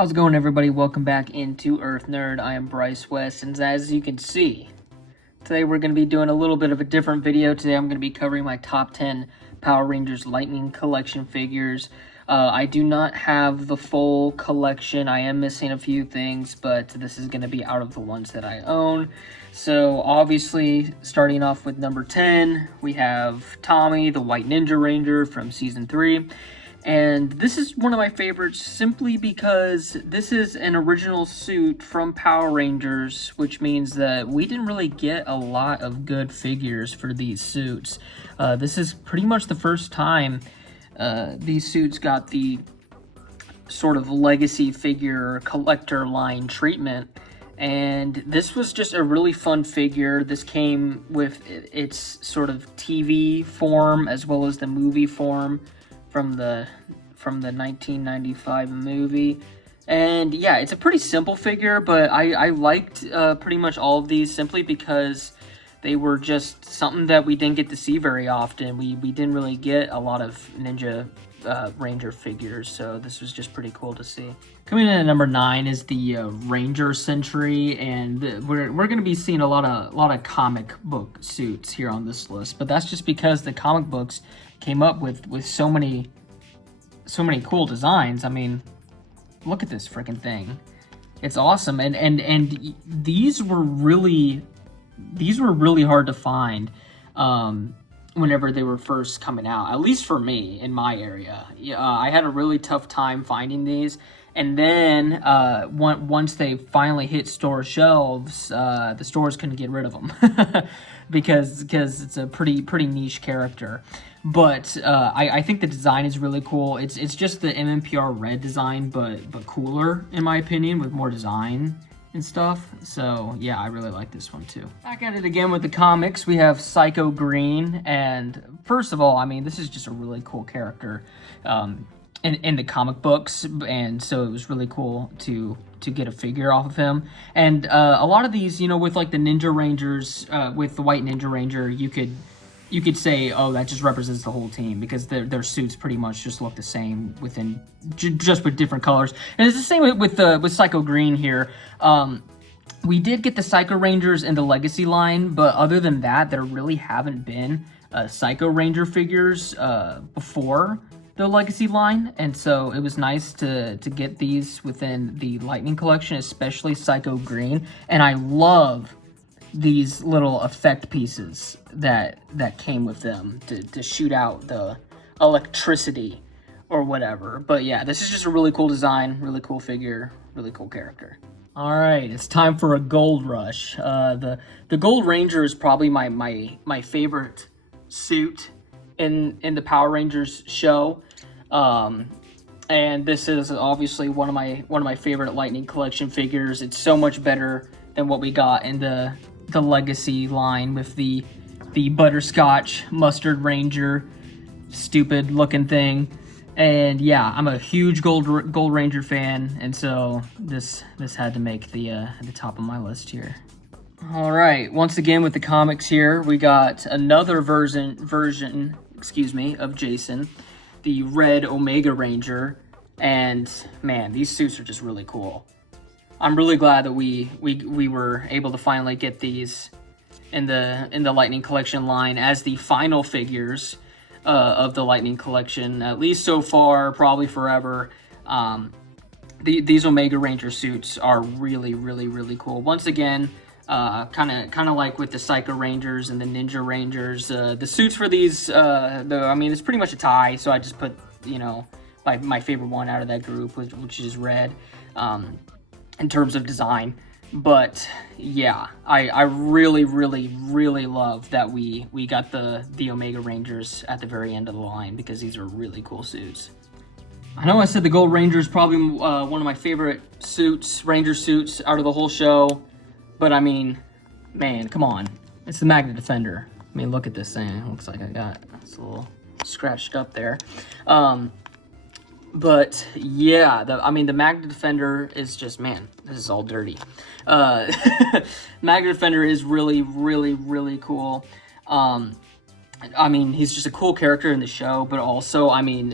How's it going, everybody? Welcome back into Earth Nerd. I am Bryce West, and as you can see, today we're going to be doing a little bit of a different video. Today I'm going to be covering my top 10 Power Rangers Lightning Collection figures. I do not have the full collection. I am missing a few things, but this is going to be out of the ones that I own. So obviously, starting off with number 10, we have Tommy, the White Ninja Ranger from Season 3. And this is one of my favorites simply because this is an original suit from Power Rangers, which means that we didn't really get a lot of good figures for these suits. This is pretty much the first time these suits got the sort of legacy figure collector line treatment. And this was just a really fun figure. This came with its sort of TV form as well as the movie form from the 1995 movie. And yeah, it's a pretty simple figure, but I liked pretty much all of these simply because they were just something that we didn't get to see very often. We didn't really get a lot of Ninja Ranger figures, so this was just pretty cool to see. Coming in at number 9 is the Ranger Sentry, and we're going to be seeing a lot of comic book suits here on this list, but that's just because the comic books came up with so many cool designs. I mean, look at this freaking thing. It's awesome, and these were really hard to find whenever they were first coming out, at least for me in my area. I had a really tough time finding these, and then once they finally hit store shelves, the stores couldn't get rid of them because it's a pretty niche character. But I think the design is really cool. It's just the MMPR red design, but cooler in my opinion, with more design and stuff. So yeah, I really like this one too. Back at it again with the comics, we have Psycho Green, and first of all, I mean, this is just a really cool character in the comic books, and so it was really cool to get a figure off of him. And a lot of these, with like the Ninja Rangers, with the White Ninja Ranger, you could say, oh, that just represents the whole team because their suits pretty much just look the same just with different colors. And it's the same with Psycho Green here. We did get the Psycho Rangers in the Legacy line, but other than that, there really haven't been Psycho Ranger figures before the Legacy line, and so it was nice to get these within the Lightning Collection, especially Psycho Green. And I love these little effect pieces that came with them to shoot out the electricity or whatever. But yeah, this is just a really cool design, really cool figure, really cool character. All right, it's time for a Gold Rush. The Gold Ranger is probably my favorite suit in the Power Rangers show. And this is obviously one of my favorite Lightning Collection figures. It's so much better than what we got in the Legacy line with the butterscotch mustard ranger, stupid looking thing. And yeah, I'm a huge Gold Ranger fan, and so this had to make the top of my list here. All right, once again with the comics here, we got another version, of Jason, the Red Omega Ranger, and man, these suits are just really cool. I'm really glad that we were able to finally get these in the Lightning Collection line as the final figures of the Lightning Collection, at least so far, probably forever. These Omega Ranger suits are really cool. Once again, kind of like with the Psycho Rangers and the Ninja Rangers, the suits for these, I mean, it's pretty much a tie. So I just put my favorite one out of that group, which is red. In terms of design. But yeah, I really love that we got the Omega Rangers at the very end of the line, because these are really cool suits. I know I said the Gold Ranger is probably one of my favorite Ranger suits out of the whole show, but I mean, man, come on. It's the Magna Defender. I mean, look at this thing. It looks like I got it's a little scratched up there. But yeah, the Magna Defender is just, man, this is all dirty. Magna Defender is really cool. I mean, he's just a cool character in the show, but also, I mean,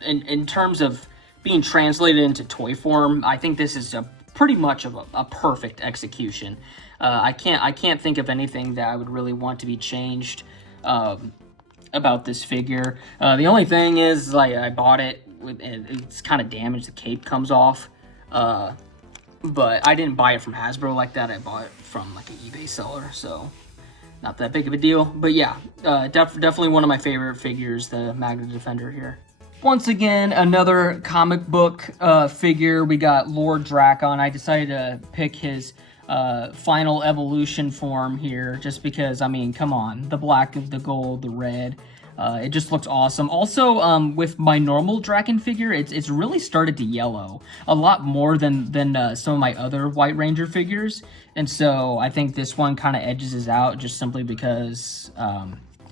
in terms of being translated into toy form, I think this is pretty much of a perfect execution. I can't think of anything that I would really want to be changed about this figure. The only thing is, like, I bought it and it's kind of damaged. The cape comes off, but I didn't buy it from Hasbro like that. I bought it from like an eBay seller, so not that big of a deal. But yeah, definitely one of my favorite figures, the Magna Defender here. Once again, another comic book figure. We got Lord Drakon. I decided to pick his final evolution form here, just because, I mean, come on, the black, the gold, the red. It just looks awesome. Also, with my normal Drakon figure, it's really started to yellow a lot more than some of my other White Ranger figures, and so I think this one kind of edges us out just simply because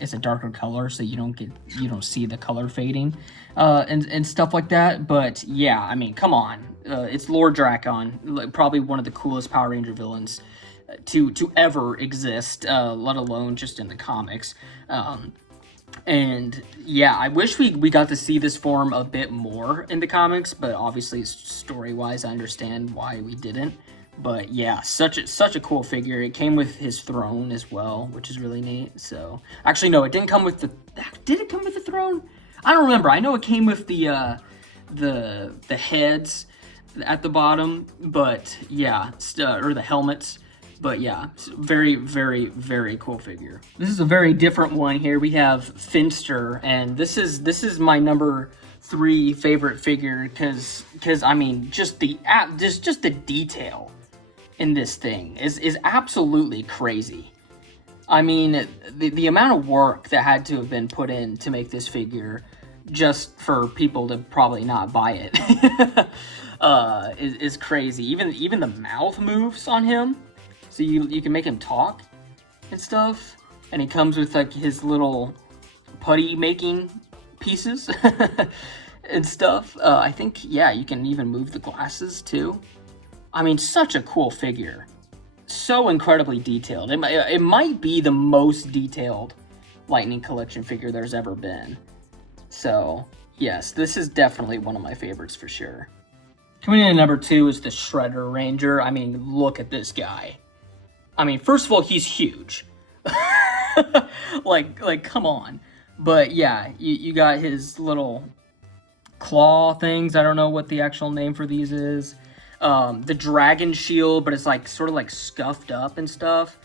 it's a darker color, so you don't see the color fading and stuff like that. But yeah, I mean, come on, it's Lord Drakon, probably one of the coolest Power Ranger villains to ever exist, let alone just in the comics. And yeah, I wish we got to see this form a bit more in the comics, but obviously story-wise, I understand why we didn't. But yeah, such a cool figure. It came with his throne as well, which is really neat. So actually, no, it didn't come with the. Did it come with the throne? I don't remember. I know it came with the heads at the bottom, but yeah, or the helmets. But yeah, very, very, very cool figure. This is a very different one here. We have Finster, and this is my number 3 favorite figure because I mean, just the detail in this thing is absolutely crazy. I mean, the amount of work that had to have been put in to make this figure just for people to probably not buy it is crazy. Even the mouth moves on him. So you can make him talk and stuff, and he comes with like his little putty making pieces and stuff. I think, yeah, you can even move the glasses too. I mean, such a cool figure, so incredibly detailed. It might be the most detailed Lightning Collection figure there's ever been. So yes, this is definitely one of my favorites for sure. Coming in at number 2 is the Shredder Ranger. I mean, look at this guy. I mean, first of all, he's huge. like, come on. But yeah, you got his little claw things. I don't know what the actual name for these is. The dragon shield, but it's like sort of like scuffed up and stuff.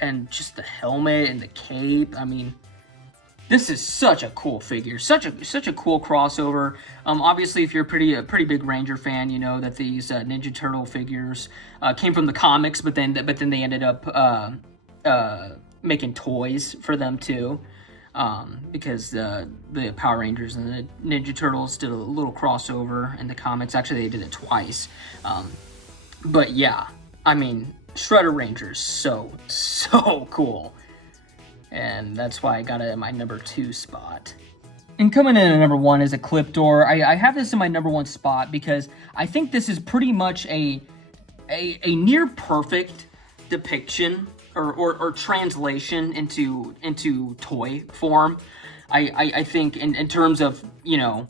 And just the helmet and the cape. I mean, this is such a cool figure, such a cool crossover. Obviously, if you're a pretty big Ranger fan, you know that these Ninja Turtle figures came from the comics, but then they ended up making toys for them too, because the Power Rangers and the Ninja Turtles did a little crossover in the comics. Actually, they did it twice. But yeah, I mean, Shredder Ranger is so cool. And that's why I got it in my number 2 spot. And coming in at number 1 is Ecliptor. I have this in my number 1 spot because I think this is pretty much a near perfect depiction or translation into toy form. I think in terms of, you know,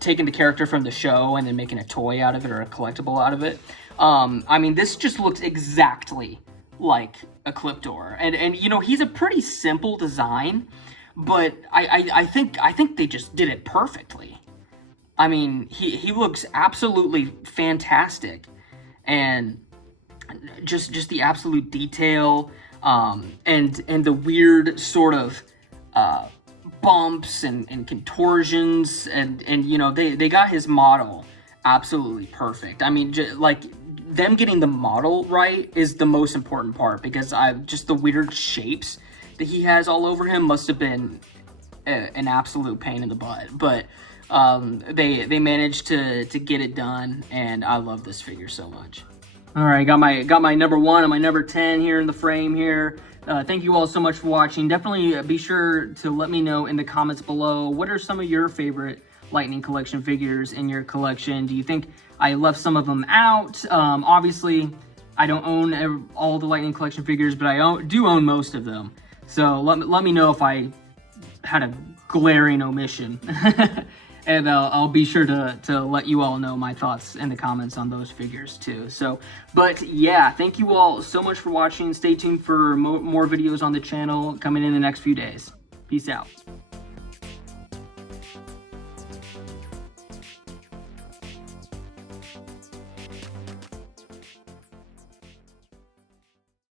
taking the character from the show and then making a toy out of it or a collectible out of it. I mean, this just looks exactly like Ecliptor, and you know, he's a pretty simple design, but I think they just did it perfectly. I mean, he looks absolutely fantastic, and just the absolute detail, and the weird sort of bumps and contortions, and you know, they got his model absolutely perfect. I mean, like, them getting the model right is the most important part, because just the weird shapes that he has all over him must have been an absolute pain in the butt. But they managed to get it done, and I love this figure so much. All right, got my number 1 and my number 10 here in the frame here. Thank you all so much for watching. Definitely be sure to let me know in the comments below, what are some of your favorite Lightning Collection figures in your collection? Do you think I left some of them out? Obviously, I don't own all the Lightning Collection figures, but I do own most of them. So let me know if I had a glaring omission. And I'll be sure to let you all know my thoughts in the comments on those figures too. So, but yeah, thank you all so much for watching. Stay tuned for more videos on the channel coming in the next few days. Peace out.